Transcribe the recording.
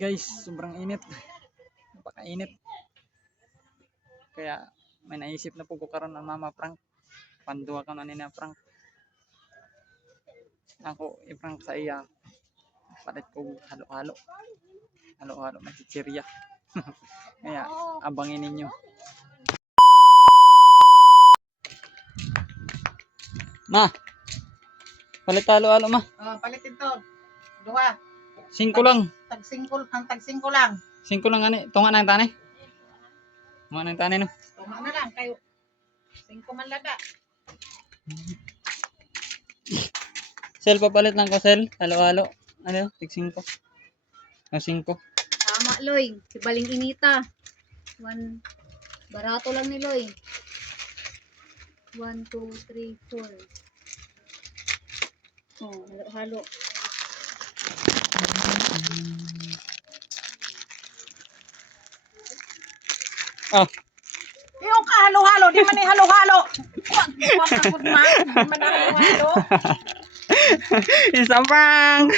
Guys, sobrang init. Napakainit. Kaya may naisip na po ko karon ang mama prank. Panduwa ko na nina prank. Ako i-prank sa iya. Palit ko halo-halo. Halo-halo na chichirya. Kaya abangin ninyo. Ma. Palit halo-halo ma. Oh, palitin to. Duha. 5 lang. Tag-5 lang. 5 lang ani. Tunga na ang tani. Tunga na ang tani no. Tuma na lang kayo. 5 man lada. Sel papalit lang ko sel. Halo-halo. Ano? Tig 5. O 5. Tama, Loy. Si Baling Inita. Barato lang ni Loy. 1, 2, 3, 4. Oh, halo-halo. Ah, Yung kahalo-halo, di man ni halo-halo. Wag ka na. Di man halo-halo. Isang prank.